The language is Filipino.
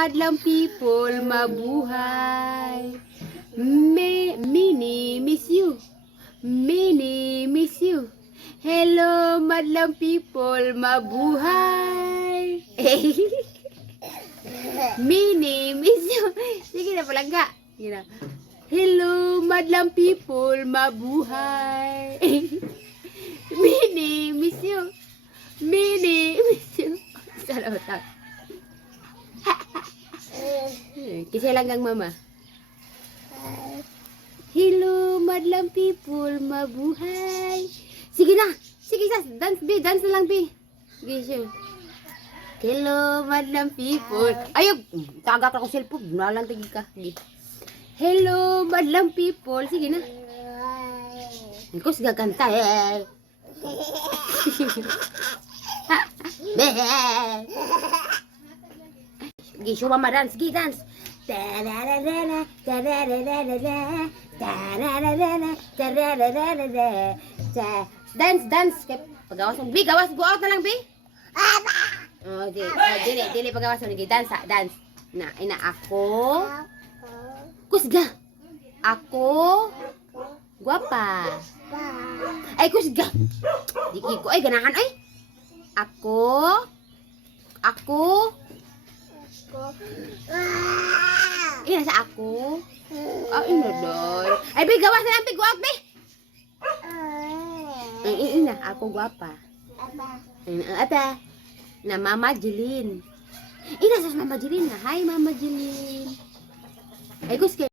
madlang people, mabuhay. Mini, miss you. Mini, miss you. Hello, madlang people, mabuhay. Mini, miss you. Sige na, palangga. Sige na. Hello, madlang people, mabuhay. Mini, miss you. Mini, miss you. Salamat. Kisay lang kang mama. Hello, madlang people, mabuhay. Sige na. Sige, dance, Bi. Dance na lang, Bi. Sige, siya. Hello, madlang people. Ayog! Tagak ako cellphone. Nalang tagi ka. Sige. Hello, madlang people. Sige na. Ikaw gaganta eh. Sige, show mama dance. Sige, dance. Dance, dance. Pagawas mo. Bi, gawas. Go out na lang, Bi. Oh, dili pagawas mo. Dance, dance. Ina ako. Kusga. Ako. Guwapa. Ay, kusga. Diki ko. Ay, ganahan. Ay. Ako. Ina sa ako. Ina doy. Ay, Bi, gawas na lang, Bi. Go out, Bi. Ina, ako guwapa. Ata. Na Mama Jeline. Ina sa Mama Jeline na. Hi, Mama Jeline. Ay, kuske.